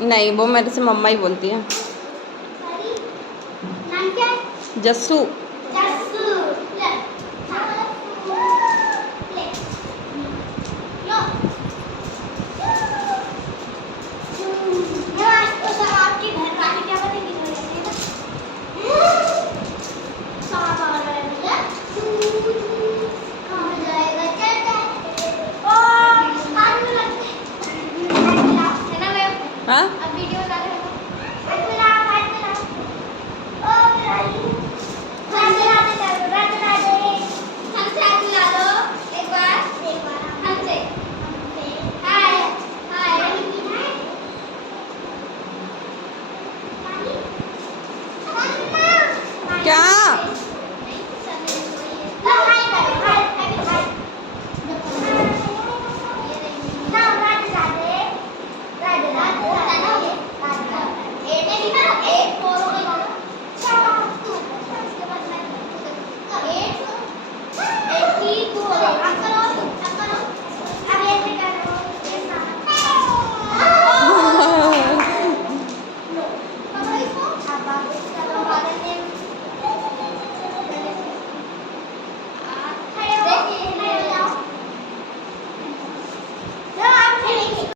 नहीं, वो मेरे से मम्मा ही बोलती है। नाम क्या है? जस्सू। जस्सू। ले। ले। लो। ये तो सब आपकी घर वाली क्या बनेगी तो ये ना। साफ आ रहा है मुझे। कहाँ जाएगा चाचा? ओ, हाथ में लग है ना मैं। हाँ अब वीडियो बना रहे हो। हाथ में ला, हाथ में ला। ओ मेरी। हाथ में ला दे, हाथ में ला दे। हमसे हाथ मिला लो एक बार हमसे। हाय हाय। क्या? राधे राधे राधे राधे राधे राधे